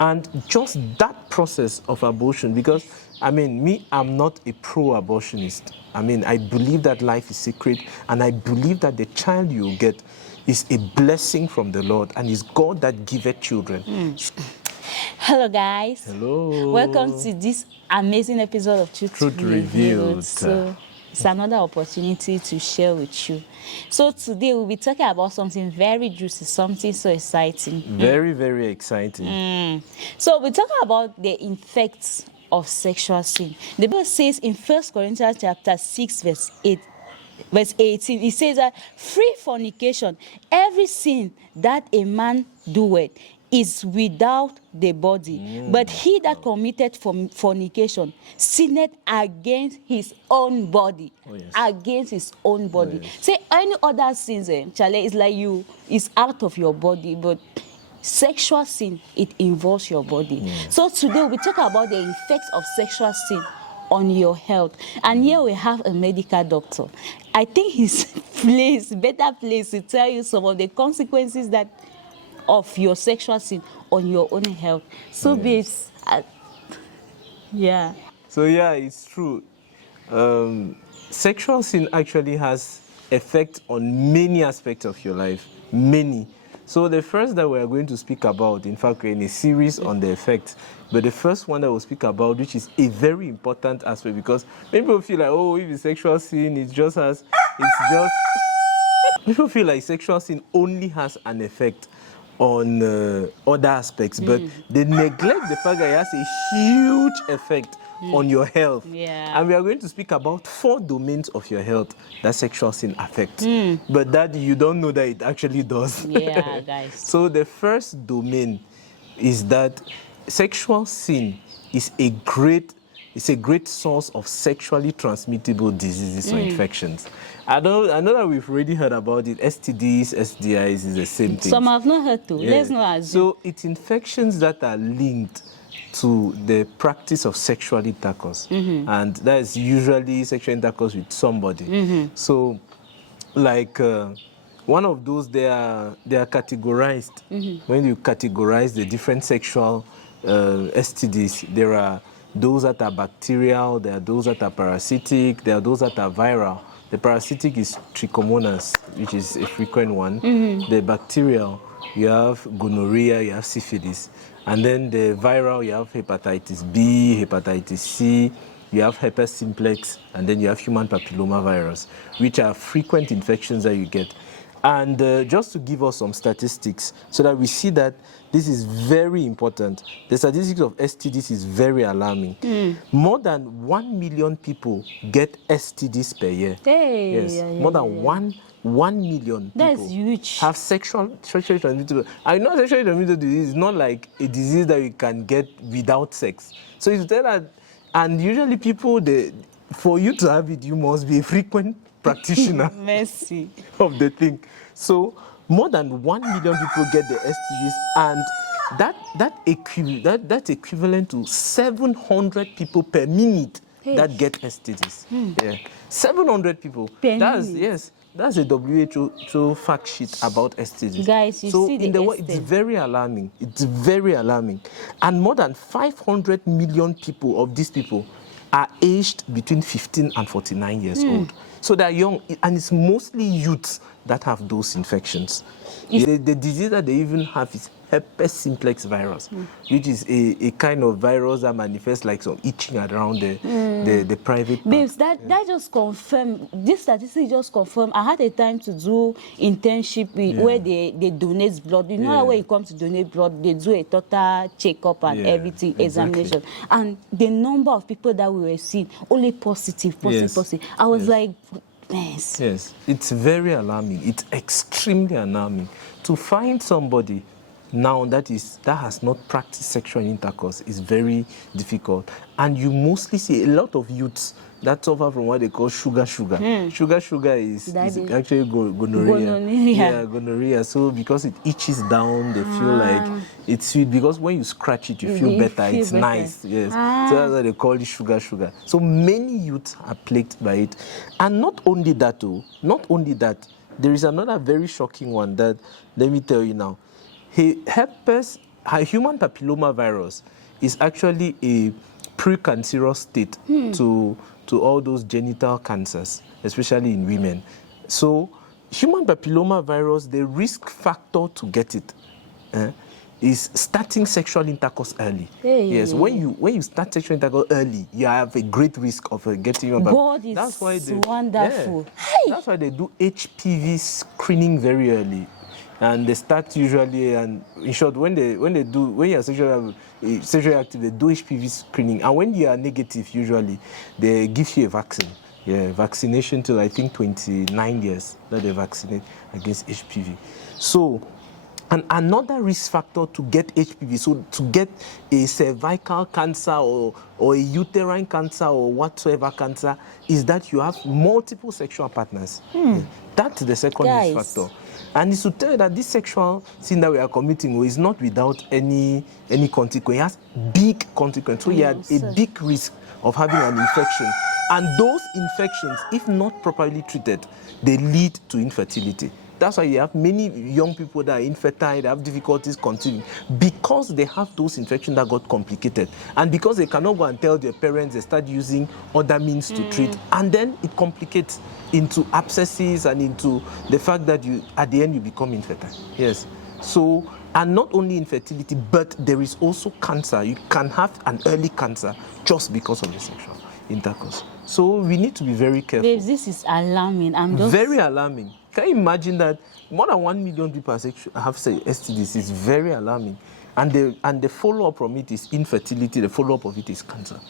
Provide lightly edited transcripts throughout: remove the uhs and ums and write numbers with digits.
And just that process of abortion, because I'm not a pro-abortionist. I believe that life is sacred, and I believe that the child you get is a blessing from the Lord, and it's God that giveth children. Hello, guys. Hello. Welcome to this amazing episode of Truth Revealed. So it's another opportunity to share with you. So today we'll be talking about something very juicy, something so exciting. Very, very exciting. So we're talking about the effects of sexual sin. The Bible says in 1 Corinthians chapter 6, verse 18, it says that free fornication, every sin that a man doeth, is without the body. But he that committed fornication sinned against his own body. Oh, yes. Against his own body. Oh, yes. Say any other sins, Chale, it's like it's out of your body, but sexual sin, it involves your body. So today we talk about the effects of sexual sin on your health. And here we have a medical doctor. I think he's better place to tell you some of the consequences of your sexual sin on your own health. So, babes, yeah. So yeah, it's true. Sexual sin actually has effect on many aspects of your life. Many. So the first that we are going to speak about, in fact, we're in a series on the effects, but the first one that we'll speak about, which is a very important aspect, because people feel like, if it's sexual sin, people feel like sexual sin only has an effect on other aspects, but they neglect the fact that it has a huge effect on your health. Yeah. And we are going to speak about 4 domains of your health that sexual sin affects. But that you don't know that it actually does. Yeah, guys. So the first domain is that sexual sin is a great source of sexually transmittable diseases or infections. I know that we've already heard about it. STDs, SDIs is the same thing. Some have not heard too. Yeah. Let's not assume. So it's infections that are linked to the practice of sexual intercourse. And that is usually sexual intercourse with somebody. So like one of those, they are categorized. When you categorize the different sexual STDs, there are those that are bacterial, there are those that are parasitic, there are those that are viral. The parasitic is trichomonas, which is a frequent one. The bacterial, you have gonorrhea, you have syphilis. And then the viral, you have hepatitis B, hepatitis C, you have herpes simplex, and then you have human papilloma virus, which are frequent infections that you get. And just to give us some statistics so that we see that this is very important, the statistics of STDs is very alarming. More than 1 million people get STDs per year. More than 1 million That's people huge. have sexually transmittable. I know sexually transmittable disease is not like a disease that you can get without sex. So you tell that, and usually people, for you to have it, you must be a frequent practitioner Mercy. of the thing. So more than 1 million people get the STDs, and that's equivalent to 700 people per minute that get STDs. 700 people. Per minute. That's a WHO fact sheet about STDs. Guys, you so see in the world, it's very alarming. It's very alarming. And more than 500 million people of these people are aged between 15 and 49 years old. So they're young, and it's mostly youths that have those infections. The disease that they even have is herpes simplex virus, which is a kind of virus that manifests like some itching around the private part. Babes, that just confirmed, this statistic just confirmed. I had a time to do internship where they donate blood. You know how when you come to donate blood, they do a total checkup and everything, examination. And the number of people that we were seeing, only positive. I was like, yes. Yes, it's very alarming. It's extremely alarming. To find somebody now that has not practiced sexual intercourse is very difficult. And you mostly see a lot of youths that suffer from what they call sugar. Sugar is actually gonorrhea. Yeah, gonorrhea. So because it itches down, they feel like it's sweet. Because when you scratch it, you feel better. It's better. Nice. Yes. So that's why they call it sugar. So many youths are plagued by it. And not only that, there is another very shocking one that, let me tell you now. Herpes human papillomavirus is actually a precancerous state to all those genital cancers, especially in women. So human papillomavirus, the risk factor to get it is starting sexual intercourse early. Yes, when you start sexual intercourse early, you have a great risk of getting human God That's why is wonderful. Yeah, that's why they do HPV screening very early. And they start usually, and in short, when you're sexually active, they do HPV screening. And when you are negative, usually, they give you a vaccine. Yeah, vaccination till I think 29 years that they vaccinate against HPV. So, and another risk factor to get HPV, so to get a cervical cancer or a uterine cancer or whatsoever cancer, is that you have multiple sexual partners. Yeah, that's the second risk factor. And it's to tell you that this sexual sin that we are committing is not without any consequence. It has big consequence. So you have a big risk of having an infection. And those infections, if not properly treated, they lead to infertility. That's why you have many young people that are infertile, they have difficulties conceiving, because they have those infections that got complicated. And because they cannot go and tell their parents, they start using other means to treat. And then it complicates into abscesses and into the fact that at the end you become infertile. Yes. So, and not only infertility, but there is also cancer. You can have an early cancer just because of the sexual intercourse. So we need to be very careful. Babes, this is alarming. Very alarming. Can you imagine that more than 1 million people have STDs? It's very alarming. And the follow-up from it is infertility. The follow-up of it is cancer.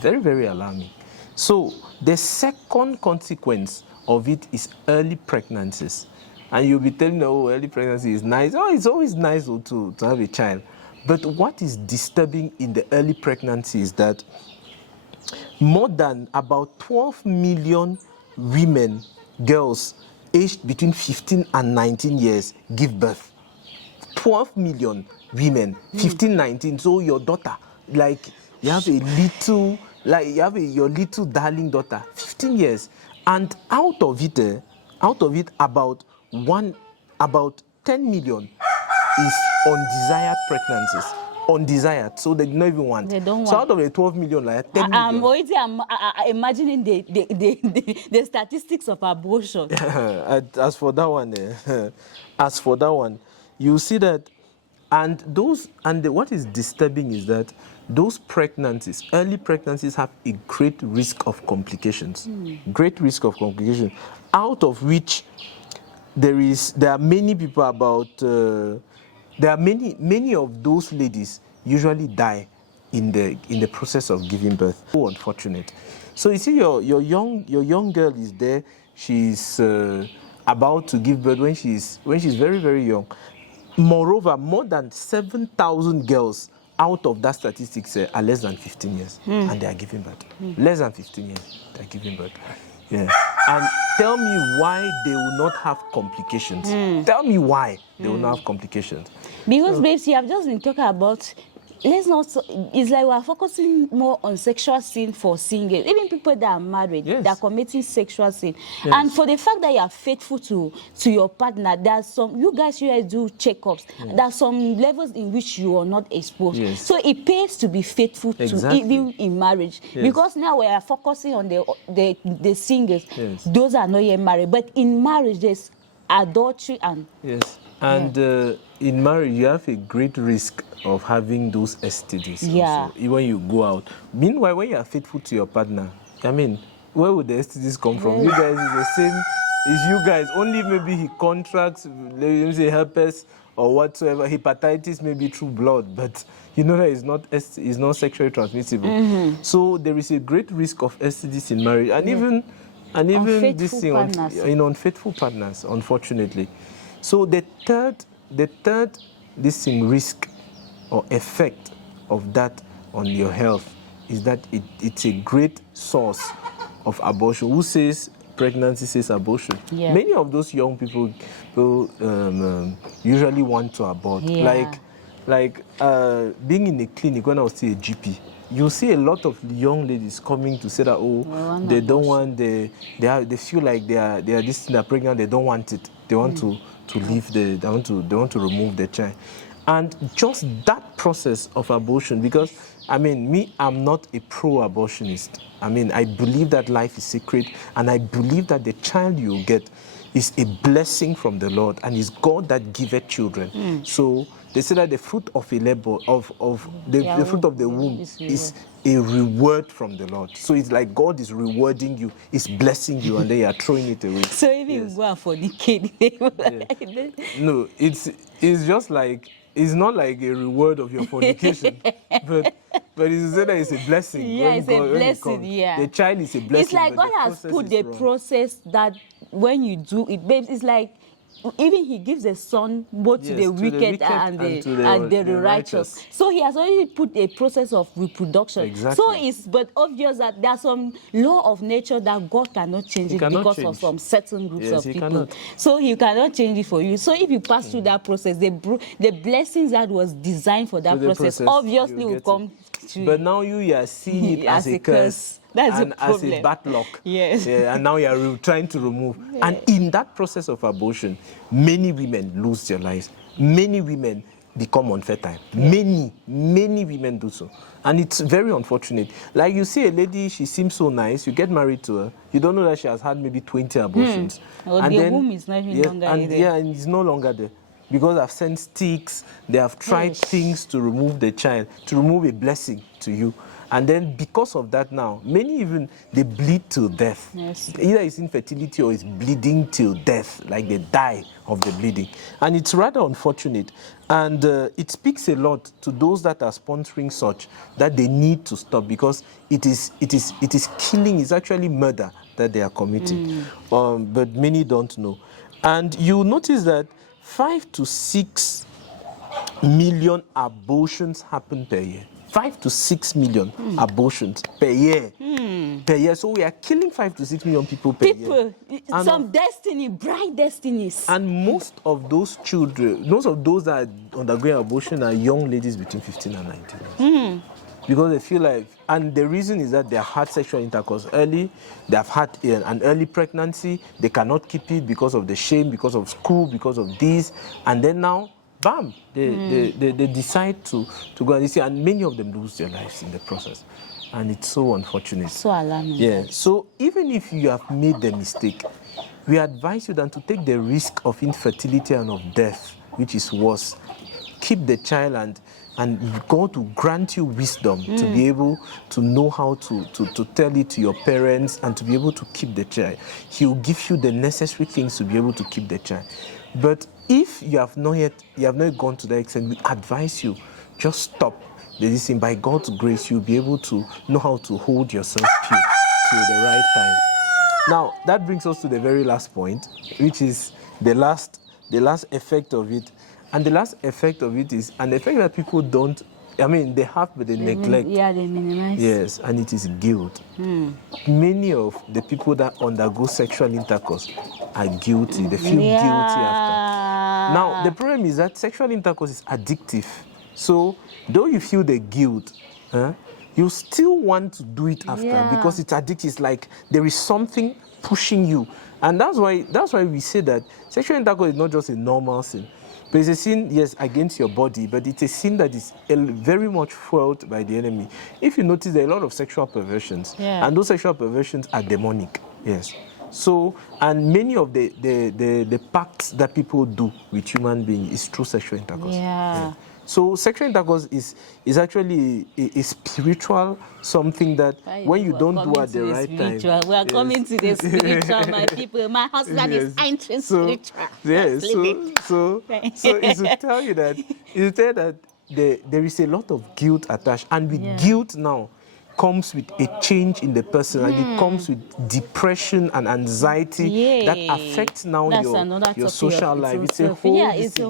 Very, very alarming. So the second consequence of it is early pregnancies. And you'll be telling me, oh, early pregnancy is nice. Oh, it's always nice to have a child. But what is disturbing in the early pregnancy is that more than about 12 million women, girls, aged between 15 and 19 years give birth. 12 million women, 15, 19. So your daughter, like you have a little, your little darling daughter, 15 years. And out of it, about 10 million is undesired pregnancies. Undesired, so they don't even want. They don't want. So out of the 12 million, like 10 million. I'm imagining the statistics of abortion. As for that one, you see that, what is disturbing is that those pregnancies, early pregnancies, have a great risk of complications. Great risk of complications, out of which there are many people there are many of those ladies usually die in the process of giving birth. So unfortunate. So you see, your young girl is there. She's about to give birth when she's very, very young. Moreover, more than 7,000 girls out of that statistics are less than 15 years, and they are giving birth. Less than 15 years, they are giving birth. Yeah. And tell me why they will not have complications. Tell me why they will not have complications. Because, babes, you have just been talking about, it's like we are focusing more on sexual sin for singles. Even people that are married, Yes. that are committing sexual sin. Yes. And for the fact that you are faithful to your partner, you guys do checkups. There are some levels in which you are not exposed. Yes. So it pays to be faithful Exactly. to even in marriage. Yes. Because now we are focusing on the singles. Yes. Those are not yet married. But in marriage, there's adultery and... Yes. And in marriage, you have a great risk of having those STDs. Yeah. Also, when you go out. Meanwhile, when you are faithful to your partner, I mean, where would the STDs come from? You guys is the same. It's you guys. Only maybe he contracts, let me say, herpes or whatsoever, hepatitis, maybe through blood, but you know that it's not sexually transmissible. So there is a great risk of STDs in marriage, and even this thing in unfaithful partners, unfortunately. So the third this thing risk or effect of that on your health is that it's a great source of abortion. Who says pregnancy says abortion? Yeah. Many of those young people usually want to abort. Yeah. Like being in a clinic when I was still a GP, you see a lot of young ladies coming to say that they don't want they feel like they are this thing, they're pregnant, they don't want it. They want to leave they want to remove the child. And just that process of abortion, because, I mean, I'm not a pro-abortionist. I mean, I believe that life is sacred, and I believe that the child you get is a blessing from the Lord, and it's God that giveth children. So they say that the fruit of a labor, the fruit of the womb is a reward from the Lord. So it's like God is rewarding you, is blessing you, and then you are throwing it away. So even you go out for the kid. No, it's just like, it's not like a reward of your fornication, but it's that it's a blessing. Yeah, when it's God, a blessing. Yeah, the child is a blessing. It's like God has put the process that when you do it, babes, it's like even He gives a son both to the wicked and the righteous. So He has already put a process of reproduction. Exactly. So it's but obvious that there's some law of nature that God cannot change because of some certain groups of people. Cannot. So He cannot change it for you. So if you pass through that process, the blessings that was designed for that process obviously will come to. But now you are seeing it as a curse. That's and as a bad luck. Yes. Yeah, and now you are trying to remove. Yeah. And in that process of abortion, many women lose their lives. Many women become unfertile. Yeah. Many women do so. And it's very unfortunate. Like you see a lady, she seems so nice, you get married to her, you don't know that she has had maybe 20 abortions. Well, and the womb is not even longer there. Yeah, and it's no longer there. Because I've sent sticks, they have tried things to remove the child, to remove a blessing to you. And then because of that now, many even, they bleed till death. Yes. Either it's infertility or it's bleeding till death, like they die of the bleeding. And it's rather unfortunate. And it speaks a lot to those that are sponsoring such, that they need to stop, because it is killing, it's actually murder that they are committing. But many don't know. And you notice that 5 to 6 million abortions happen per year. 5 to 6 million abortions per year. Per year. So we are killing 5 to 6 million people per year. And some destiny, bright destinies. And most of those children, most of those that are undergoing abortion are young ladies between 15 and 19. Because they feel like, and the reason is that they have had sexual intercourse early, they have had an early pregnancy, they cannot keep it because of the shame, because of school, because of this, and then now, bam, they decide to go and see, and many of them lose their lives in the process. And it's so unfortunate. So alarming. Yeah. So even if you have made the mistake, we advise you then to take the risk of infertility and of death, which is worse. Keep the child, and God to grant you wisdom to be able to know how to tell it to your parents and to be able to keep the child. He will give you the necessary things to be able to keep the child. But if you have not gone to that extent, we advise you, just stop. Listen, by God's grace, you'll be able to know how to hold yourself pure till the right time. Now, that brings us to the very last point, which is the last effect of it. And the last effect of it is an effect that people don't, I mean, they have, but they neglect. Yeah, they minimize. Yes, and it is guilt. Many of the people that undergo sexual intercourse are guilty. They feel guilty after. Now, the problem is that sexual intercourse is addictive. So, though you feel the guilt, you still want to do it after because it's addictive. It's like there is something pushing you. And that's why we say that sexual intercourse is not just a normal sin. But it's a sin, yes, against your body, but it's a sin that is very much fueled by the enemy. If you notice, there are a lot of sexual perversions, and those sexual perversions are demonic, yes. So, and many of the pacts that people do with human beings is through sexual intercourse. Yeah. So sexual intercourse is actually a spiritual something that when you don't do at the right time. We are coming to the spiritual, my people. My husband is entering spiritual. Yes. So it's to tell you that there is a lot of guilt attached, and with guilt now comes with a change in the person, and it comes with depression and anxiety that affects now your social life. It's a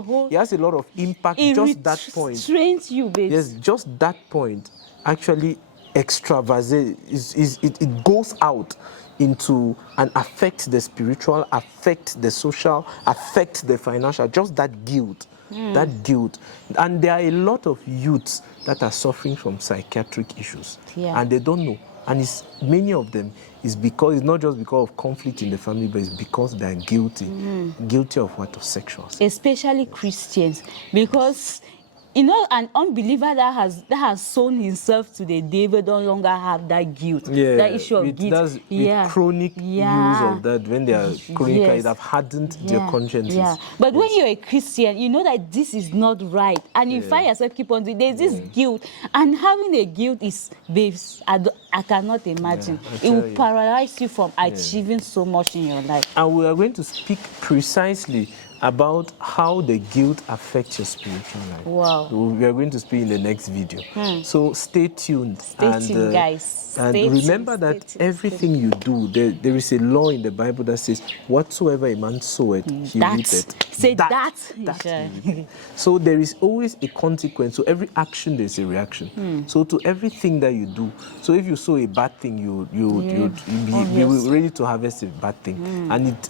whole. It has a lot of impact. Just that point. Strains you, babe. Yes, just that point actually extravasates. It goes out into and affects the spiritual, affects the social, affects the financial. Just that guilt. That guilt. And there are a lot of youths that are suffering from psychiatric issues. And they don't know. And many of them is because, it's not just because of conflict in the family, but it's because they're guilty. Guilty of what? Of sexual sin. Especially Christians. Because you know, an unbeliever that has sown himself to the devil don't longer have that guilt, that issue of guilt. That's with chronic use of that, when they are chronic, it have hardened their consciences. Yeah. But when you're a Christian, you know that this is not right, and you find yourself keep on doing. There's this guilt, and having a guilt is, babes, I cannot imagine. It will paralyze you from achieving so much in your life. And we are going to speak precisely about how the guilt affects your spiritual life. Wow. We are going to speak in the next video. So stay tuned. Stay tuned, guys. And remember that everything you do, there is a law in the Bible that says, whatsoever a man soweth, he reapeth. Say that. So there is always a consequence. So every action, there's a reaction. So to everything that you do, so if you sow a bad thing, you'll be ready to harvest a bad thing.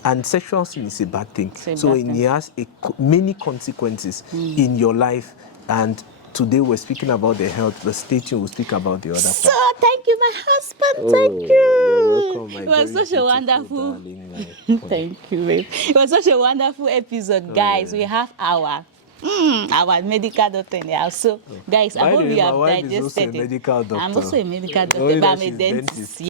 And sexual sin is a bad thing. So it has many consequences in your life. And today we're speaking about the health, but stay tuned, we'll speak about the other part. So thank you, my husband. Thank you. You're welcome, my it was such a wonderful. Darling, thank you, babe. It was such a wonderful episode, guys. We have our medical doctor in the house. So, guys, I hope you have digested it. I'm also a medical doctor. I'm also a medical doctor, but I'm a dentist.